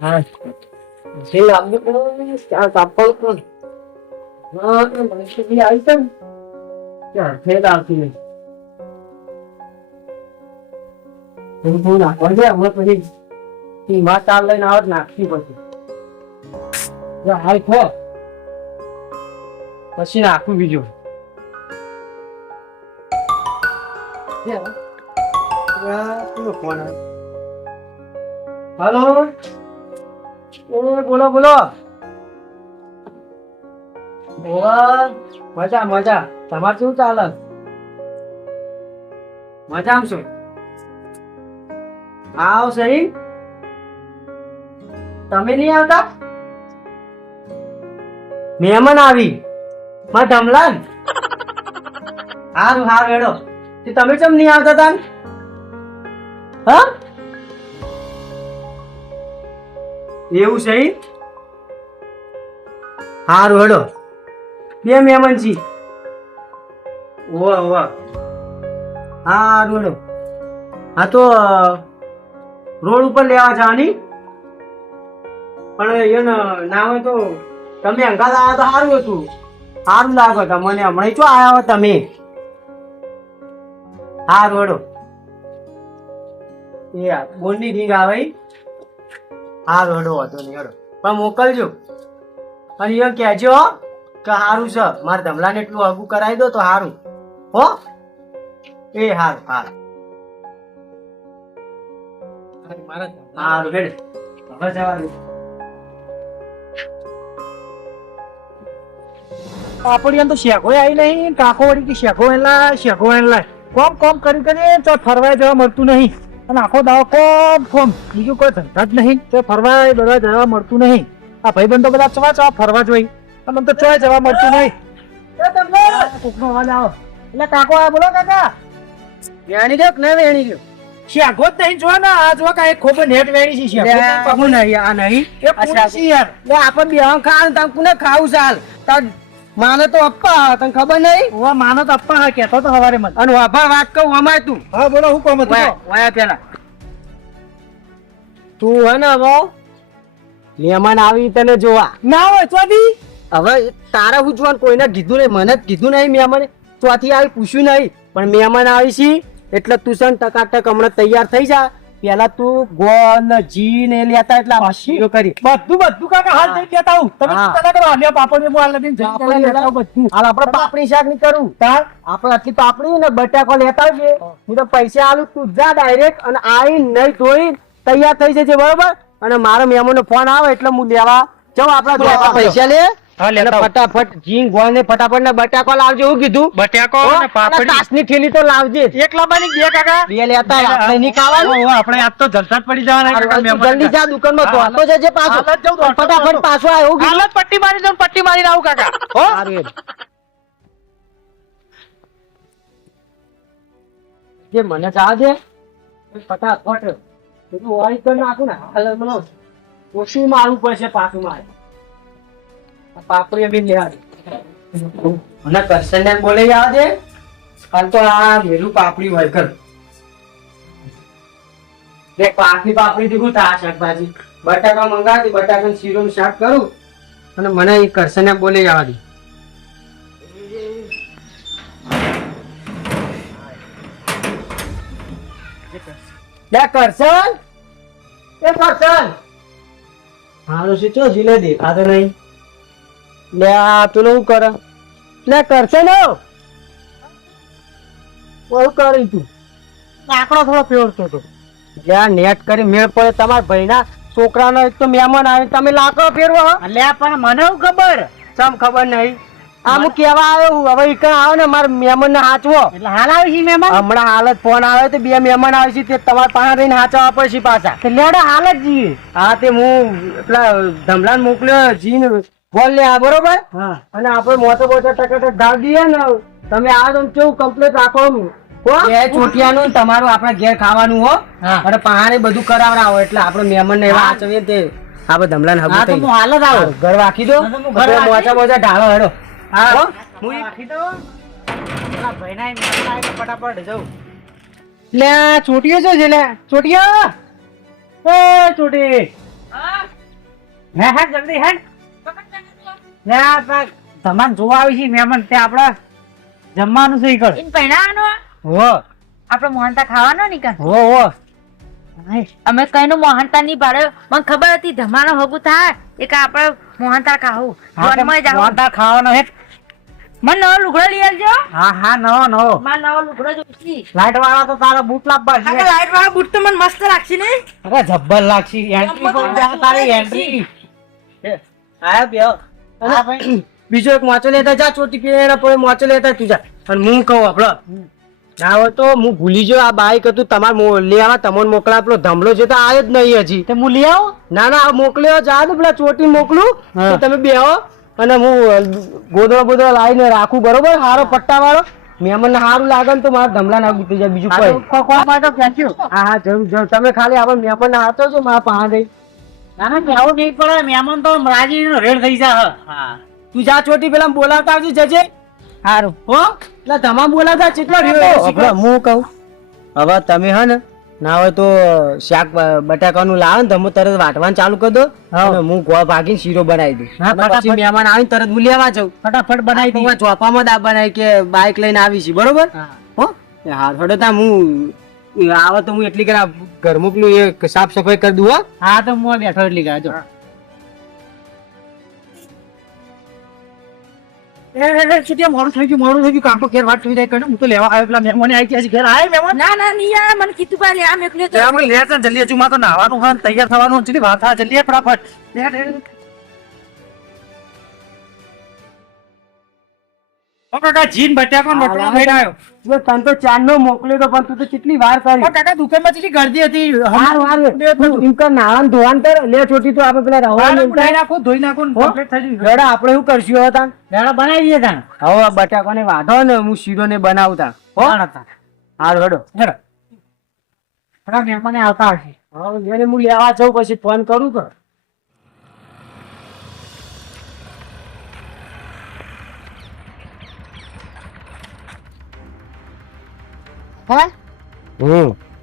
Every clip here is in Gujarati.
હા જે લાગે ત્યાં કાપડ કોણ હા મને સુધી આવી છે ત્યાં ફેર આવતી નહીં હું નાખવા છે હમણાં પછી સીમા તાર લઈને આવત નાખવી પછી હાલ ખો પછી નાખું બીજું હેલો બોલો બોલો મજા મજા તમારે શું ચાલે મજામાં છો આવ સહી તમે નહીં આવતા મહેમાન આવી માં ધમલાન હારું હારું હેડો તમે કેમ નહીં આવતા તા હા એવું સહી હારું હેડો બે મહેમાન છી ઓવા ઓવા હારું હેડો હા તો રોડ ઉપર લેવા જવાની પણ એને ના હોય તો તમે અંગાત આવ્યા તો સારું હતું સારું લાગે તમને હમણાં શું આવ્યા હો તમે સારું હેડો એ બોલની ઠીક આવે સારું હેડો હતો નહીં હેડો પણ મોકલજો અને એ કહેજો કે સારું છે મારે ધમલાને એટલું હગું કરાવી દો તો સારું હો એ સારું સારું સારું હેડ હવે જવાનું આપડી તો શેકો આવી નહીં કાકો વળી શેકો એલા કોમ કોમ કરી કરી તો ફરવા જવા મળતું નહીં અને આખો દાવો કોમ કોમ બીજું કોઈ ધંધા જ નહીં તો ફરવા બધા જવા મળતું નહીં આ ભાઈબંધો બધા ચવા ફરવા જોઈ અને તો ચોય જવા મળતું નહીં કોકનો અવાજ આવો એટલે કાકો આ બોલો કાકા વેણી ગયો ને વેણી ગયો શેકો જ નહીં જો ને આ જો કાંઈ ખોબ નેટ વેણી છે શેકો નહીં આ નહીં એ પૂછી યાર લે આપણે બે ખાવાનું તમે કોને ખાવું ચાલ તાર માને તો અપ્પા તને ખબર નહીં ઓવા માનો તો અપ્પા હા કહેતો તો હવારે મને અને વાભા વાત કહું અમાય તું હા બોલો હું કોમ હતું વાયા પેલા તું હે ને હવે મહેમાન આવી તને જોવા ના હોય ચોથી હવે તારે હું જોવાનું કોઈને કીધું નહીં મને જ કીધું નહીં મહેમાને ચોથી આવી પૂછ્યું નહીં પણ મહેમાન આવી છી એટલે તું છે ને ટકાટક હમણાં તૈયાર થઈ જા પેલા તું ગોળ ને જી ને લેતા એટલે વાસીઓ કરી બધું કાકા હાલ જઈ લેતા આવું તમે ચિંતા કરો આલ્યા પાપડ ને હાલ લબીન જઈ લેતા આવું બધું હાલ આપણે પાપડી શાક ની કરું તાર આપણે આટલી પાપડી ને બટાકો લેતા આવજે હું તો પૈસા આલું તું જા ડાયરેક્ટ અને આઈ નહીં ધોઈ તૈયાર થઈ જજે બરોબર અને મારો મહેમાનનો ફોન આવે એટલે હું લેવા જાઉં આપડા પૈસા લે ફટાફટ જીન ગોળ ને ફટાફટ ને બટાકો લાવજે હું કીધું બટાકો ને પાપડી કાચની થેલી તો લાવજે એક લાંબાની બે કાકા બે લેતા આપણે નહીં ખાવાનું આપણે આજ તો જલસા જ પડી જવાના કાકા જલ્દી જા દુકાનમાં તો આતો જજે પાછો ફટાફટ પાછો આવ્યો હાલ જ પટ્ટી મારી જાઉં પટ્ટી મારીને આવું કાકા હો જે મને જા દે ફટાફટ તું ઓય તો નાખું ને હાલ મને ઓછું મારવું પડશે પાછું મારે પાપડી બી લેવા મને કરશન ને બોલે યાદ છે હાલ તો આ મેલું પાપડી હોય કર દેખ પાકની પાપડી દીધું તા શાકભાજી બટાકા મંગાવી બટાકા શીરો નું શાક કરું અને મને એ કરશન ને બોલે જવા દે કરશન એ કરશન મારો છે ચો જીલે દેખાતો નહીં લે આ તું શું કરે લે કરશે ને બહુ કરી તું આંકડો થોડો ફેરતો હતો જ્યાં નેટ કરી મેળ પડે તમારા ભાઈના છોકરાનો એક તો મહેમાન આવે તમે લાકડો ફેરવો એટલે પણ મને શું ખબર સમ ખબર નહીં આ હું કેવા આવ્યો હવે ઈકણ આવે ને મારા મહેમાન ને હાચવો એટલે હાલ આવી છે મહેમાન હમણાં હાલ જ ફોન આવે તો બે મહેમાન આવે છે તે તમારા પાસે રહીને હાચવા પડશે પાછા લેડો હાલ જ જઈએ હા તે હું પેલા ધમલાન મોકલ્યો જીન બોલ લે આ બરોબર હા અને આપણે મોટો ટકા ધાર દઈએ ને તમે આ તો કેવું કમ્પ્લીટ રાખવાનું ચોટિયાનું તમારું આપણે ઘેર ખાવાનું હો અને પહાડે બધું કરાવડાવો એટલે આપણે મહેમાન ને એવા આચવીએ તે આપણે ધમલાન હગું થઈ હાલ જ આવો ઘર રાખી દો મોચા મોચા ઢાળો હેડો હા હું રાખી દો ભાઈના ફટાફટ જાઉં લે ચોટીયો છે લે ચોટિયા એ ચોટી હે જલ્દી હે લે આ તમાન જોવા આવી છે મહેમાન તે આપણે જમવાનું છે ઈ કર ઇન પહેણાવાનો હો આપણે મોહનતા ખાવાનો ની કર હો હો અમે કઈનું મોહનતા ની ભાડે મને ખબર હતી ધમાનો હગું થાય એક આપણે મોહનતા ખાવું વનમાં જાવ મોહનથાળ ખાવાનો હે મને નવો લુગડો લઈ આવજો હા હા નવો મારે નવો લુગડો જોઈશે લાઈટ વાળા તો તારા બૂટ લાવવા છે લાઈટ વાળા બૂટ તો મને મસ્ત લાગશે ને અરે જબ્બર લાગશે એન્ટ્રી પણ જા તારી એન્ટ્રી આયા બ્યો હા ભાઈ બીજો એક મોચો લેતા જા ચોટી પીને પછી મોચો લેતા તું જા અને હું કહું આપણો ના હોય તો હું ભૂલી ગયો આ બાઈક હતું તમારે લેવા તમને મોકલા પેલો ધમલો છે તો આવ્યો જ નહીં હજી તે હું લઈ આવું ના ના મોકલ્યો જા દે પેલા ચોટી મોકલું તો તમે બેહો અને હું ગોદડો લાવીને રાખું બરોબર હારો પટ્ટા વાળો મહેમાન સારું લાગે ને તો મારા ધમલા ના ગુતી જાય બીજું કોઈ કોણ માટે ખેંચ્યું હા હા જરૂર તમે ખાલી આપણે મહેમાન ના હાથો છો મારા પાસે દઈ ના ના કેવું નહીં પડે મહેમાન તો રાજી રેડ થઈ જા હા તું જા ચોટી પેલા બોલાવતા આવજે જજે સારું હો એટલે તમા બોલાવતા કેટલો રહ્યો હું કહું હવે તમે હે ને ના હોય તો શાક બટાકાનું લાવો ને તમે તરત વાટવાનું ચાલુ કરી દો અને હું ગોળ ભાગીને શીરો બનાવી દઉં હા, અને પછી મહેમાન આવીને તરત હું લેવા જાઉં ફટાફટ બનાવી દઈએ ચોપામાં દા બનાવી કે બાઇક લઈને આવી છે બરોબર હો હા થોડો તા હું આવે તો હું એટલી કરા ઘર મોકલું એ સાફ સફાઈ કરી દઉં હો હા તો હું બેઠો એટલી ગયા જો મોડું થઈ ગયું કામ તો ઘેર વાત થઈ જાય કને હું તો લેવા આવ્યો પેલા મહેમાન આવી ગયા છે ઘેર આય મહેમાન ના ના નહીં યાર મને કીધું પાલે આમ એકલે તો આપણે લે છે જલ્દી હજુ માં તો નાવાનું હા તૈયાર થવાનું છે વાત હા જલ્દી ફટાફટ કાકા જીન બટાકો બટલો લઈને આવ્યો જો તને તો ચાર નો મોકલ્યો તો પણ તું તો કેટલી વાર કરી કાકા દુકાનમાં કેટલી ગરદી હતી નાવાનું ધોવાનું તો લે ચોટી તો આપણે પેલા ધોઈ નાખો કમ્પ્લીટ થઈ ગયું રેડા આપણે શું કરશું હવે તાન લેડા બનાવી દઈએ તાણ હવે બટાકાને વાઢો ને હું શીરો ને બનાવતા હો હારું હેડો હેડો થોડા મહેમાને આવતા હશે હવે એને હું લેવા જાઉં પછી ફોન કરું તો હા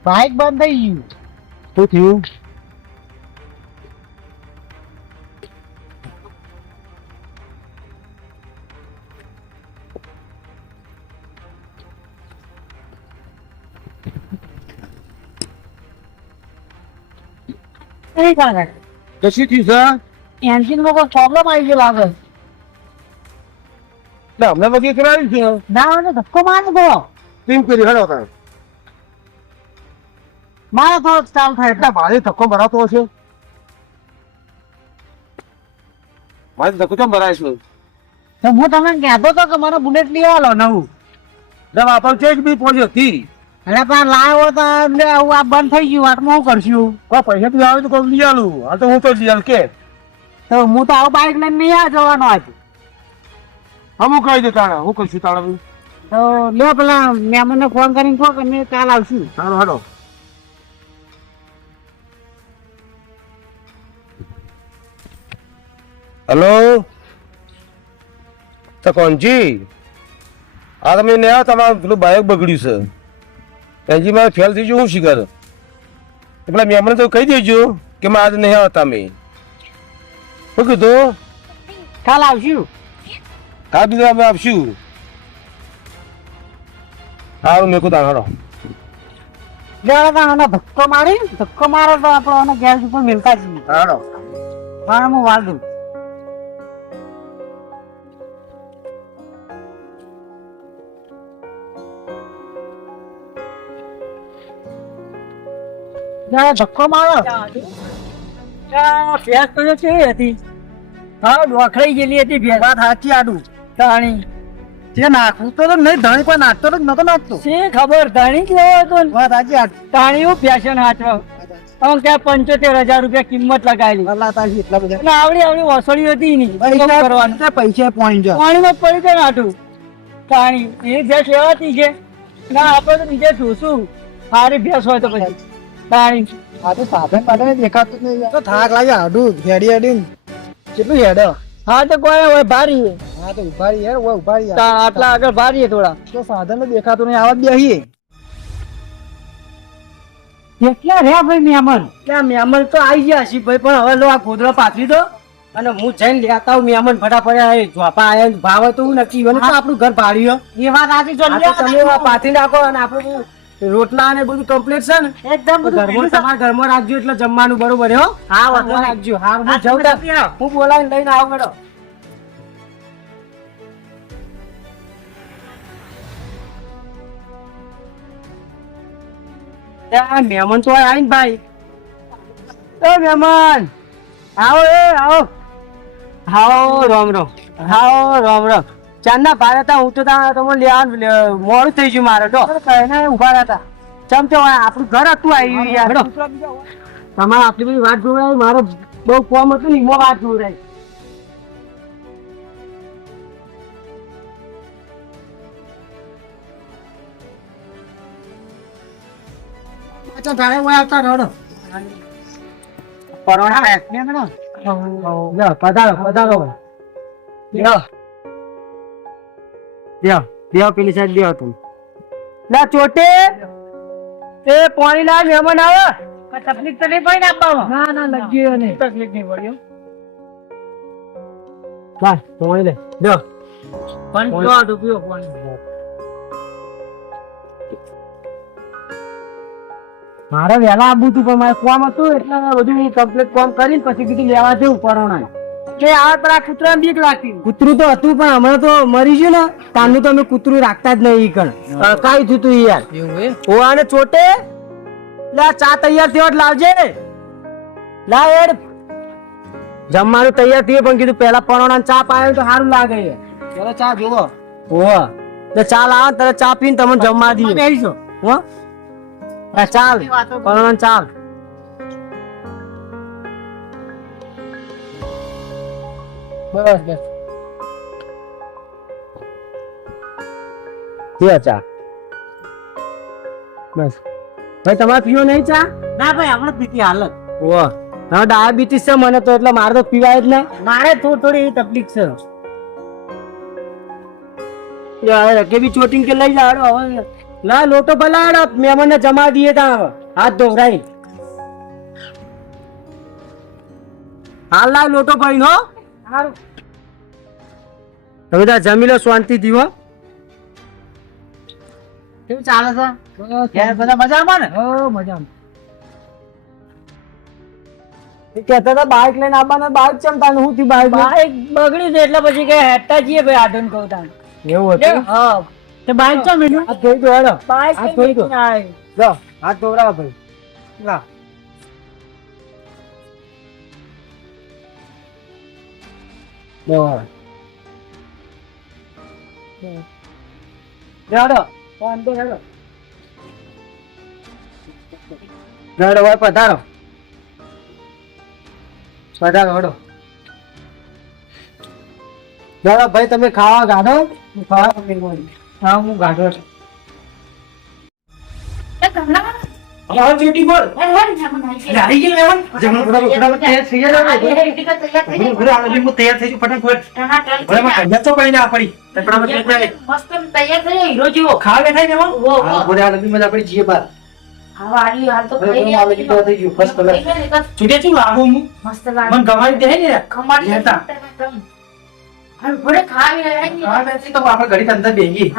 બાઈક બંધ થઈ ગયું શું થયું એ કાકા કશું થયું છે એન્જિન માં કોઈ પ્રોબ્લેમ આવી ગયો લાગે અમને બધી કરાવી છે ના મને ધક્કો મારી દો કેમ કરી હેડો તાર મારે થોડો ચાલ થાય એટલે મારે ધક્કો ભરાતો હશે મારે ધક્કો કેમ ભરાય છે તો હું તમને કહેતો હતો કે મને બુલેટ લઈ આલો નવું જબ આપણ ચેક બી પહોંચ્યો હતી એટલે પણ લાવ્યો તો એટલે આવું આ બંધ થઈ ગયું આટલું શું કરશું કોઈ પૈસા તું આવે તો કોઈ લઈ આલું આ તો હું તો લઈ આલ કે તો હું તો આવું બાઈક લઈને નહીં આ જવાનો આજ અમુક કહી દે તાણા હું કહીશું તાણા તો લ્યો પેલા મહેમાનને ફોન કરીને કહો કે મેં કાલ આવશું હાલો હાલો હેલો તો કોણજી આ તમે ને આ તમારું પેલું બાઇક બગડ્યું છે એજી મારે ફેલ થઈ ગયું હું શીખર પેલા મહેમાન તો કહી દેજો કે મારે આજે નહીં આવતા મેં શું કીધું કાલ આવશું હા બીજું અમે આપશું સારું મેં કું હાલો ધક્કો મારી ધક્કો મારો તો આપણો ગેસ ઉપર મિલતા જ નહીં હાલો મારે હું વાળ દઉં ધક્કો મારો ભેંસ તો કેવી હતી હા ડોખડાઈ ગયેલી હતી ભેંસ વાત સાચી આડું તાણી તે નાખવું તો નહીં ધાણી કોઈ નાખતો તો નતો નાખતો શી ખબર ધાણી જ લેવો હતો વાત સાચી આડું તાણી ફેશન હાચવો તમે ક્યાં 75,000 રૂપિયા કિંમત લગાવેલી અલ્લાહ તાજી એટલા બધા અને આવડી વસોડી હતી નહીં કરવાનું પૈસા પાણીમાં પડી જાય નાટું તાણી એ ભેંસ લેવાતી છે ના આપણે તો નીચે જોશું સારી ભેંસ હોય તો પછી તાણી આ તો સાધન માટે દેખાતું નહીં તો થાક લાગે આડું હેડી હેડી કેટલું હેડ હા તો કોઈ હોય ભારી હા તો ઉભારી યાર હોય ઉભારી આટલા આગળ ભારી થોડા તો સાધન દેખાતું નહીં આવા બેહીએ કેટલા રહ્યા ભાઈ મહેમાન ત્યાં મહેમાન તો આવી ગયા છે ભાઈ પણ હવે લો આ ગોદડા પાથરી દો અને હું જઈને લેતા આવું મહેમાન ફટાફટ આ ઝોપા આયા ભાવ તો નક્કી હોય ને તો આપણું ઘર ભાડ્યું એ વાત આજે જો આ તો તમે પાથી નાખો અને આપણું રોટલા ને બધું કમ્પ્લીટ છે ને એકદમ બધું ઘરમાં તમારા ઘરમાં રાખજો એટલે જમવાનું બરોબર હો હા વાંધો નહીં. રાખજો હા હું જાઉં તાર. હું બોલાવીને લઈને આવું મેડમ મહેમાન તો આવીને ભાઈ એ મહેમાન આવો આવો આવો રામ રામ આવો રામ રામ ચાંદના ભારે હતા હું તો તમને લેવા મોડું થઈ ગયું મારે તો કઈને ઉભા હતા ચમ તો આપણું ઘર હતું આવ્યું યાર તમારે આટલી બધી વાત જોવડાવી મારે બહુ કોમ હતું ને એમાં વાત જોવડાવી અચ્છા તારે ઓય આવતા રડો પરોણા હે ને મેડમ લ્યો પધારો પધારો લ્યો લ્યો લ્યો પેલી સાઈડ લ્યો તું લા ચોટે એ પાણી લા મહેમાન આવે તકલીફ તો નહીં પડી ને આપવામાં ના ના લગી નહીં તકલીફ નહીં પડી લા પાણી લે લ્યો પણ તો ડૂબ્યો પાણી મારે વહેલા આવું હતું પણ મારે કોમ હતું એટલે બધું કમ્પ્લીટ કોમ કરીને પછી કીધું લેવા જવું પરોણા કે આ પર આ કૂતરા બીક લાગતી કૂતરું તો હતું પણ હમણાં તો મરી ગયું ને તાનું તો અમે કૂતરું રાખતા જ નહીં કણ કાઈ થયું તું યાર ઓ આને ચોટે લા ચા તૈયાર થયો એટલે લાવજે લા યાર જમવાનું તૈયાર થયું પણ કીધું પેલા પરોણા ચા પાયો તો સારું લાગે ચલો ચા જોવો ઓ તો ચા લાવો ને તરત ચા પીને તમને જમવા દઈએ બેસીશો હો ચાલ પરોણા ચાલ બસ બસ પીવો ચા બસ ભાઈ તમારે પીવો નહીં ચા ના ભાઈ હમણાં પીતી હાલત ઓ હા ડાયાબિટીસ છે મને તો એટલે મારે તો પીવાય જ નહીં મારે થોડી એવી તકલીફ છે યાર કે બી ચોટિંગ કે લઈ જાડો હવે લા લોટો ભલાડો મહેમાન ને જમા દઈએ તા હવે હાથ ધોવરાઈ હાલ લા લોટો ભાઈ નો સારું હવે તા જમી લો શાંતિ દીવો કેવું ચાલે છે ઘેર બધા મજામાં ને હો મજામાં કેતા હતા બાઇક લઈને આવવાના બાઇક ચમતા હું થી બાઇક બાઈક બગડ્યું છે એટલે પછી કે હેઠતા જઈએ ભાઈ આધુન કહું તાણ એવું હતું હા તે બાઈક ચો મેલ્યું હાથ ધોઈ દો હેડો બાઈક હાથ ધોઈ દો લો હાથ ધોવરાવો ભાઈ લા હેડો અંદર હેડો હેડો ભાઈ પધારો પધારો હેડો હેડો ભાઈ તમે ખાવા ગાઢો હા હું ગાઢો છું હા બેટી બોલ આવી ગઈ મેમન જમણ થોડા થોડા તૈયાર થઈ ગયા ને હું તૈયાર થઈ છું ફટાફટ ભલે માં કન્યા તો પડી ના પડી ફટાફટ તૈયાર થઈ હીરો જેવો ખાવા બેઠા મેમન હા બોલે આ લગી મજા પડી જીએ બાર થઈ ગયું ફર્સ્ટ કલર ચૂડે છું લાગુ હું મન ગવાડી દે ને લેતા હા બેસી તો આપણે ઘડી અંદર બેહી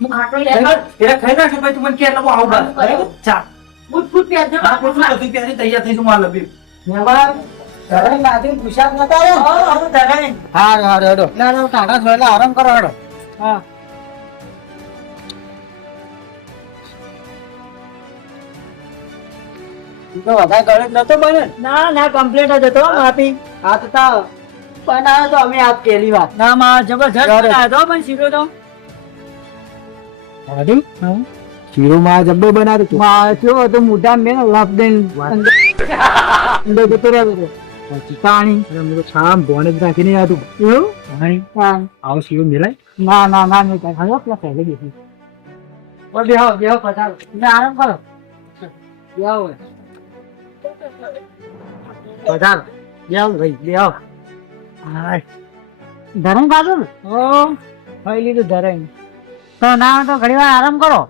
તેરા ખાઈ નાખ ભાઈ તું મને કે એટલે હું આવું બસ બરાબર ચા હા બુટ બધું પહેરી તૈયાર થઈ છું માર લબી મહેમાન ઘરે નાથી પુશાક નતા હા હા હેડો ના ના કાકા થોડા આરામ કરો હેડો હા તો વધારે ગળે નતો બને ના ના કમ્પ્લીટ જ હતો માપી હા તો તા બનાવ્યો તો અમે આજ પહેલી વાર ના માં જબરજસ્ત બનાવ્યો તો પણ શીરો તો હાડી શીરો માં જબ્બો બનાવ્યો તો માં કેવો હતો મોઢા મેં લાફ દઈને અંદર જતો રહ્યો પછી પાણી અમે તો છામ ભોને જ રાખીને આતું એવું પાણી હા આવો શીરો મિલાય ના ના ના નહીં કાંઈ હવે પેલા પહેલે બેસી બેહો બેહો પધારો આરામ કરો બેહો પધારો બેહો ભાઈ બેહો હા ધરણ કાઢો ને ઓ ખાઈ લીધું ધરણ તો ના તો ઘડી વાર આરામ કરો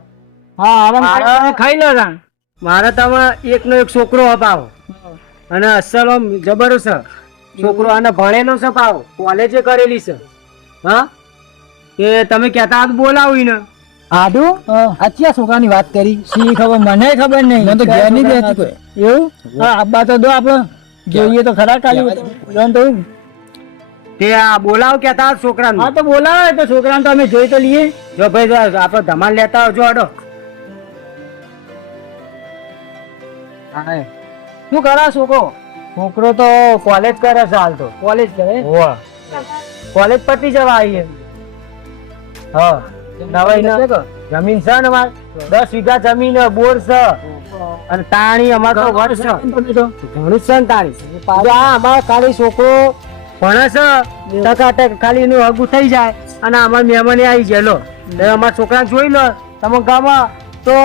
હા આરામ ખાઈ લો રાણ મારે તમે એક નો એક છોકરો અપાવો અને અસલ આમ જબરો છે છોકરો, અને ભણેલો છે પાવ, કોલેજે કરેલી છે. હા કે તમે કહેતા હતા બોલાવી ને આડું આ છોકરાની વાત કરી શી ખબર, મને ખબર નહીં, મને તો ઘેર નહીં બેસતી કોઈ. એવું હા આબા તો દો આપણે જોઈએ તો ખરા કાલી તે આ બોલાવ કહેતા હતા છોકરાને. હા તો બોલાવે તો છોકરાને તો અમે જોઈ તો લઈએ. જો ભાઈ જો આપણે ધમાલ લેતા આવજો અડો. હા શું કરા છોકરો? છોકરો તો કોલેજ કરે છે હાલ તો. કોલેજ કરે. કોલેજ પતી જવા આવી. હા નવાઈ જમીન છે ને અમાર 10 વીઘા જમીન, બોર છે અને તાણી અમાર તો વર્ષ છે ઘણું છે ને તાણી. આ અમાર ખાલી છોકરો ભણે છે ટકાટક, ખાલી એનું હગું થઈ જાય અને અમાર મહેમાન આવી જાય. લો અમારા છોકરા જોઈ લો તમે ગામમાં તો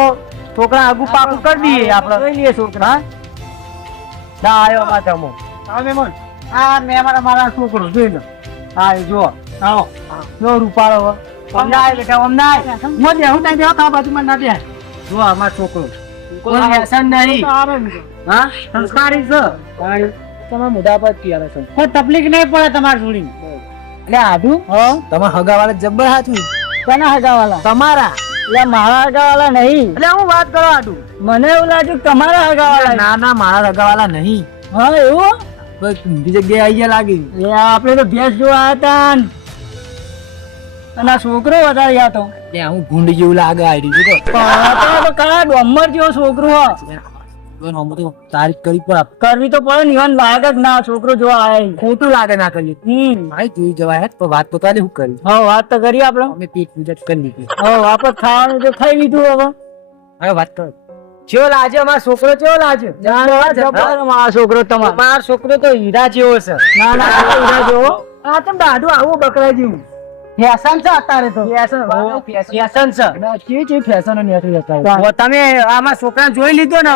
છોકરા હગું પાકું કરી દઈએ આપણે. જોઈ લઈએ છોકરા. ના આવ્યો અમાર તમો. હા મહેમાન, આ મહેમાન મારા છોકરો જોઈ લો. હા એ જો આવો જો રૂપાળો અમનાય બેટા અમનાય મોજે હું તઈ દેખા બાજુમાં ના દે. જો અમાર છોકરો કોઈ વ્યસન નહીં. હા સંસ્કારી છે. તમારા મોઢા પર ક્યારે છે કોઈ તકલીફ નહીં પડે તમારે જોડીને. એટલે આડું હા તમારા હગાવાળા જબ્બર હાથું. કોના હગાવાળા? તમારા. એટલે મારા હગાવાળા નહીં. એટલે હું વાત કરો આડું? મને એવું લાગ્યું તમારા હગાવાળા. ના ના મારા હગાવાળા નહીં. હા એવું બસ ઊંધી જગ્યાએ આવી ગયા લાગી. એ આપણે તો ભેંસ જોવા હતા ને. અને આ છોકરો વધારે યા તો હું ગુંડ જેવું લાગે આવી રહ્યું તો કયા ડોમર જેવો છોકરો તારીખ કરી પણ કરવી તો પડે ને ઈવન લાગે જ ના છોકરો જોવા આવે. ખોટું લાગે ના કરીએ. ભાઈ જોઈ જવાય તો વાત તો તારે શું કરી. હા વાત તો કરી આપણે. અમે પેટ પૂજા કરી લીધી. હા આપણે ખાવાનું તો ખાઈ લીધું હવે. હવે વાત કરો. ચેવો લાજે અમારો છોકરો, ચેવો લાજે? મારો છોકરો તમારો. મારો છોકરો તો હીરા જેવો છે. ના ના હીરા જેવો. આ તો દાઢું આવું બકરા જેવું. ફેશન છે અત્યારે તો. ફેશન છે. કેવી ફેશન ની હતી તમે આમાં છોકરા જોઈ લીધો ને.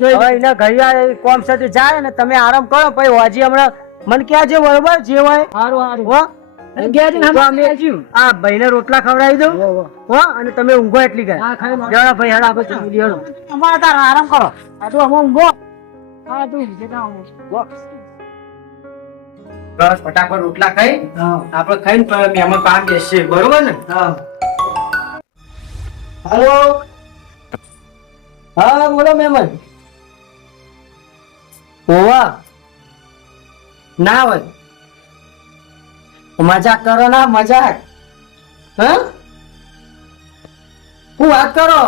હવે એને ઘડિયા કોમ સાથે જાય ને તમે આરામ કરો પછી હોજી હમણાં મને ક્યાં છે બરોબર જે હોય. સારું હો સારું. આ ભાઈને રોટલા ખવડાવી દઉં હો અને તમે ઊંઘો એટલી ગયા. જરા ભાઈ હેડા આપણે જમી લેવાનું. અમારે તાર આરામ કરો. આ તો અમે ઊંઘો. હા તું બસ ફટાફટ રોટલા ખાઈ આપણે ખાઈને મહેમાન કામ બેસશે બરોબર ને. હાલો હા બોલો મહેમાન. હોવા ના હોય મજાક કરો ના મજાક. હા હું વાત કરો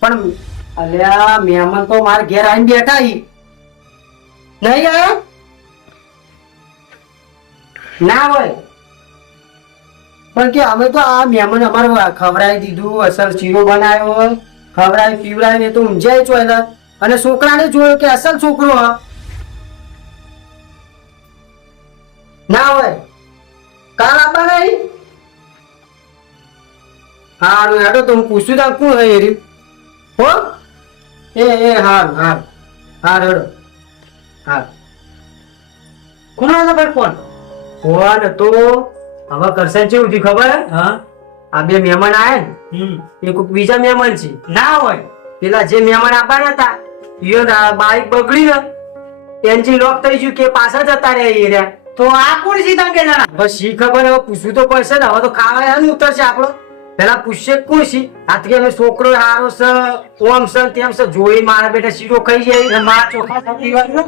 પણ અલ્યા મહેમાન તો મારા ઘેર આવીને બેઠા નહીં આયા. ના હોય પણ કે અમે તો આ મહેમાન અમારે ખવડાવી દીધું, અસલ શીરો બનાવ્યો હોય, ખવડાવી પીવડાવી તો ઊંઝાય ચોય અને છોકરાને જોયો કે અસલ છોકરો હ. ના હોય કાલ આપવા નહીં. હારું હેડો તો હું પૂછું તા કોણ હે એરી હો. એ હારું હારું હાર હેડો હાર. કોણ હતા ભાઈ કોણ? હોવા તો હવે કરશન કેવું થયું ખબર? હા આ બે મહેમાન આયા ને એ કોઈક બીજા મહેમાન છે. ના હોય પેલા જે મહેમાન આવવાના હતા એ બાઈક બગડી ને એન્જિન લોક થઈ ગયું કે પાછા જતા રહ્યા એ રહ્યા. તો આ કોણ છે તમે જણા? બસ શી ખબર હવે પૂછવું તો પડશે ને. હવે તો ખાવા યાર ઉતરશે આપણો. પેલા પૂછશે કોણ છે? આથી કે અમે છોકરો હારો છે ઓમ છે તેમ છે જોઈ મારા બેટા શીરો ખાઈ જાય મારા ચોખા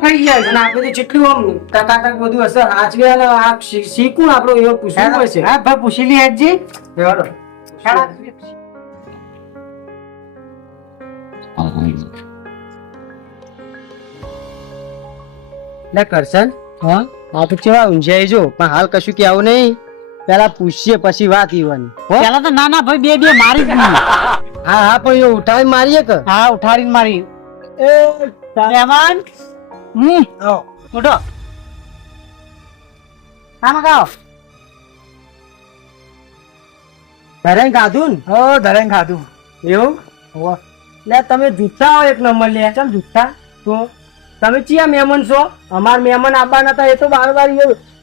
ખાઈ જાય અને આપણે તો જેટલું આમ ટકાટક બધું હશે આચવે અને આ શીખું આપણો એવો પૂછવું પડશે. હા ભાઈ પૂછી લી હેડજી. લે કરશન હા આ તો કેવા ઊંઝાઈ જો પણ હાલ કશું કે આવું નહીં. પેલા પૂછીએ પછી વાત ઈવાની. પેલા તો ના ના ભાઈ બે મારી જ નહીં. હા હા પણ એ ઉઠાવી મારીએ કે? હા ઉઠાડીને મારી. એ મહેમાન ઉઠો. આમાં ખાઓ. ધરેન ખાધું ને? હો ધરેન ખાધું. એવું લે તમે જૂઠા હો એક નંબર લે. ચાલ જૂઠા તો તમે ચિયા મહેમાન છો? અમાર મહેમાન આવવાના હતા એ તો બાર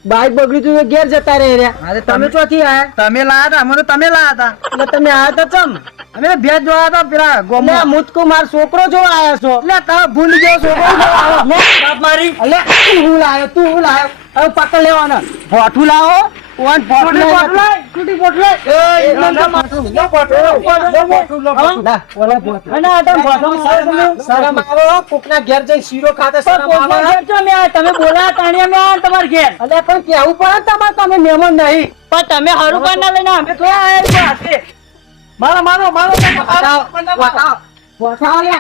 બાઈક બગડી તું ઘેર જતા રહે રહ્યા. અરે તમે ચોથી આયા તમે લાયા હતા અમે તો તમે લાયા હતા એટલે તમે આયા તો ચમ અમે ભેજ જોયા હતા પેલા એટલે ગોમમાં મુતકો માર છોકરો જોવા આયા છો. એટલે તમે ભૂલી ગયો છોકરો જોવા આવ્યો. બાપ મારી તું હું લાયો હવે પકડ લેવાના ભોઠું લાવો ઓન ભોઠું લાય તૂટી બોટ લે એક નંબર ભોઠું લો ભોઠું અને આ તમે ભોઠું શરમ આવો કોકના ઘેર જઈ શીરો ખાતે શરમ આવો તમે બોલા તાણિયા મે આ તમાર ઘેર અલે પણ કેવું પડે તમારે તમે મહેમાન નહીં પણ તમે હારું કાન ના લઈને અમે તો આયા છીએ મારો બતાવો લે